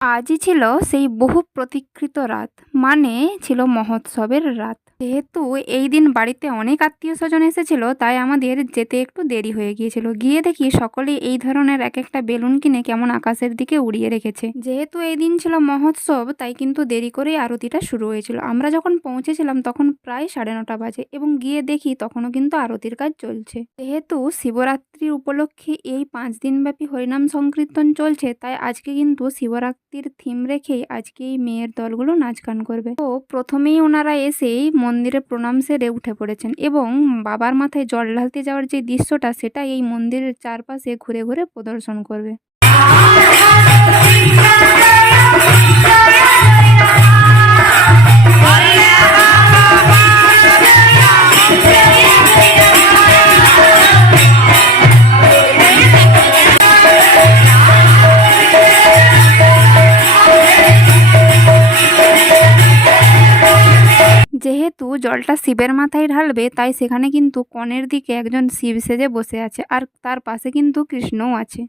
আজই ছিল সেই বহু প্রতীক্ষিত রাত, মানে ছিল মহোৎসবের রাত। যেহেতু এই দিন বাড়িতে অনেক আত্মীয় স্বজন এসেছিল, তাই আমাদের যেতে একটু দেরি হয়ে গিয়েছিল। গিয়ে দেখি সকলেই এই ধরনের এক একটা বেলুন কিনে কেমন আকাশের দিকে উড়িয়ে রেখেছে। যেহেতু এই দিন ছিল মহোৎসব, তাই কিন্তু দেরি করেই আরতিটা শুরু হয়েছিল। আমরা যখন পৌঁছেছিলাম তখন প্রায় 9:30 বাজে এবং গিয়ে দেখি তখনও কিন্তু আরতির কাজ চলছে। যেহেতু শিবরাত্রির উপলক্ষে এই 5 দিন ব্যাপী হরিনাম সংকীর্তন চলছে, তাই আজকে কিন্তু শিবরাত্রির থিম রেখেই আজকে এই মেয়ের দলগুলো নাচ গান করবে। তো প্রথমেই ওনারা এসেই মন্দিরে প্রণাম সেরে উঠে পড়েছেন এবং বাবার মাথায় জল ঢালতে যাওয়ার যে দৃশ্যটা, সেটা এই মন্দিরের চারপাশে ঘুরে ঘুরে প্রদর্শন করবে। যেহেতু জলটা শিবের মাথায় ঢালবে, তাই সেখানে কিন্তু কনের দিকে একজন শিব সেজে বসে আছে, আর তার পাশে কিন্তু কৃষ্ণও আছে।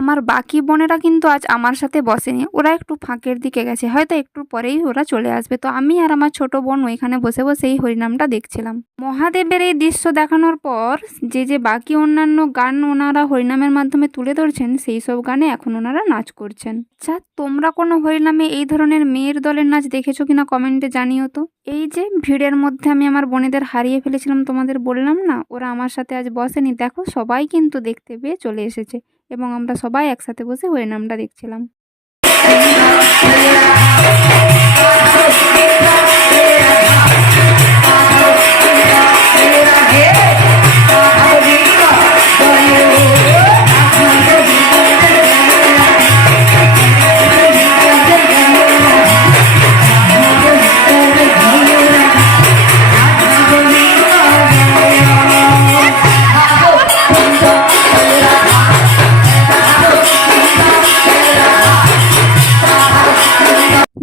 আমার বাকি বোনেরা কিন্তু আজ আমার সাথে বসেনি, ওরা একটু ফাঁকের দিকে গেছে, হয়তো একটু পরেই ওরা চলে আসবে। তো আমি আর আমার ছোট বোন ওইখানে বসে বসে এই হরিনামটা দেখছিলাম। মহাদেবের এই দৃশ্য দেখানোর পর যে বাকি অন্যান্য গান ওনারা হরিনামের মাধ্যমে তুলে ধরছেন, সেই সব গানে এখন ওনারা নাচ করছেন। আচ্ছা, তোমরা কোনো হরিনামে এই ধরনের মেয়ের দলের নাচ দেখেছো কিনা কমেন্টে জানিও তো। এই যে ভিড়ের মধ্যে আমি আমার বোনেদের হারিয়ে ফেলেছিলাম, তোমাদের বললাম না, ওরা আমার সাথে আজ বসেনি। দেখো, সবাই কিন্তু দেখতে পেয়ে চলে এসেছে এবং আমরা সবাই একসাথে বসে হরিনামটা দেখছিলাম।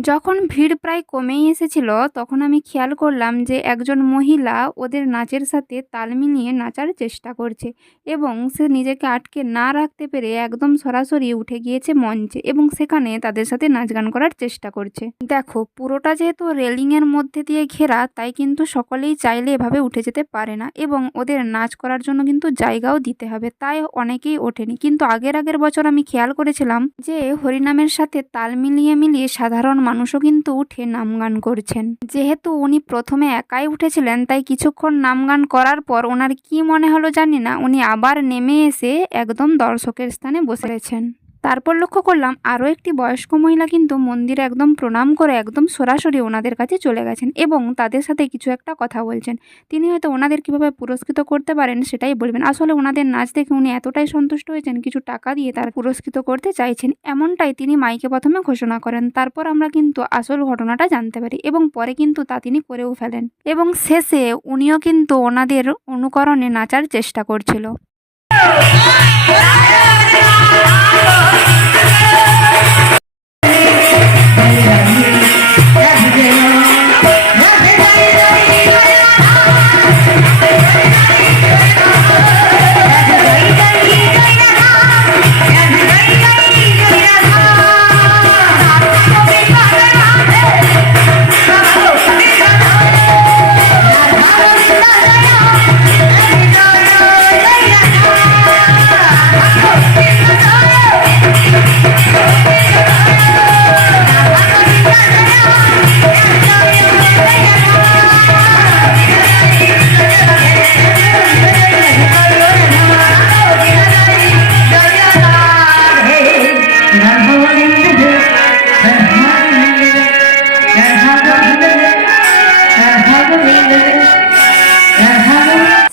যখন ভিড় প্রায় কমেই এসেছিল, তখন আমি খেয়াল করলাম যে একজন মহিলা ওদের নাচের সাথে তাল মিলিয়ে নাচার চেষ্টা করছে এবং সে নিজেকে আটকে না রাখতে পেরে একদম সরাসরি উঠে গিয়েছে মঞ্চে এবং সেখানে তাদের সাথে নাচ গান করার চেষ্টা করছে। দেখো, পুরোটা যেহেতু রেলিংয়ের মধ্যে দিয়ে ঘেরা, তাই কিন্তু সকলেই চাইলে এভাবে উঠে যেতে পারে না এবং ওদের নাচ করার জন্য কিন্তু জায়গাও দিতে হবে, তাই অনেকেই ওঠেনি। কিন্তু আগের বছর আমি খেয়াল করেছিলাম যে হরিনামের সাথে তাল মিলিয়ে সাধারণ মানুষ মানুষও কিন্তু উঠে নাম গান করছেন। যেহেতু উনি প্রথমে একাই উঠেছিলেন তাই কিছুক্ষণ নাম গান করার পর ওনার কি মনে হলো জানি না, উনি আবার নেমে এসে একদম দর্শকের স্থানে বসেছেন। তারপর লক্ষ্য করলাম আরও একটি বয়স্ক মহিলা কিন্তু মন্দিরে একদম প্রণাম করে একদম সরাসরি ওনাদের কাছে চলে গেছেন এবং তাদের সাথে কিছু একটা কথা বলছেন। তিনি হয়তো ওনাদের কীভাবে পুরস্কৃত করতে পারেন সেটাই বলবেন। আসলে ওনাদের নাচ দেখে উনি এতটাই সন্তুষ্ট হয়েছেন, কিছু টাকা দিয়ে তার পুরস্কৃত করতে চাইছেন, এমনটাই তিনি মাইকে প্রথমে ঘোষণা করেন। তারপর আমরা কিন্তু আসল ঘটনাটা জানতে পারি এবং পরে কিন্তু তা তিনি করেও ফেলেন এবং শেষে উনিও কিন্তু ওনাদের অনুকরণে নাচার চেষ্টা করছিল।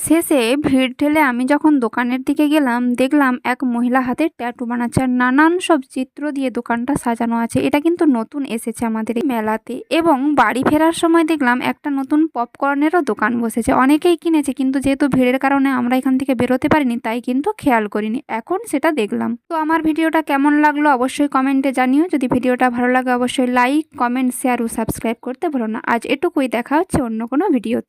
শেষে ভিড় ঠেলে আমি যখন দোকানের দিকে গেলাম দেখলাম এক মহিলা হাতে ট্যাটু বানাচ্ছে আর নানান সব চিত্র দিয়ে দোকানটা সাজানো আছে। এটা কিন্তু নতুন এসেছে আমাদের এই মেলাতে। এবং বাড়ি ফেরার সময় দেখলাম একটা নতুন পপকর্নেরও দোকান বসেছে, অনেকেই কিনেছে কিন্তু যেহেতু ভিড়ের কারণে আমরা এখান থেকে বেরোতে পারিনি তাই কিন্তু খেয়াল করিনি, এখন সেটা দেখলাম। তো আমার ভিডিওটা কেমন লাগলো অবশ্যই কমেন্টে জানিও। যদি ভিডিওটা ভালো লাগে অবশ্যই লাইক, কমেন্ট, শেয়ার ও সাবস্ক্রাইব করতে ভুলো না। আজ এটুকুই, দেখা হচ্ছে অন্য কোনো ভিডিওতে।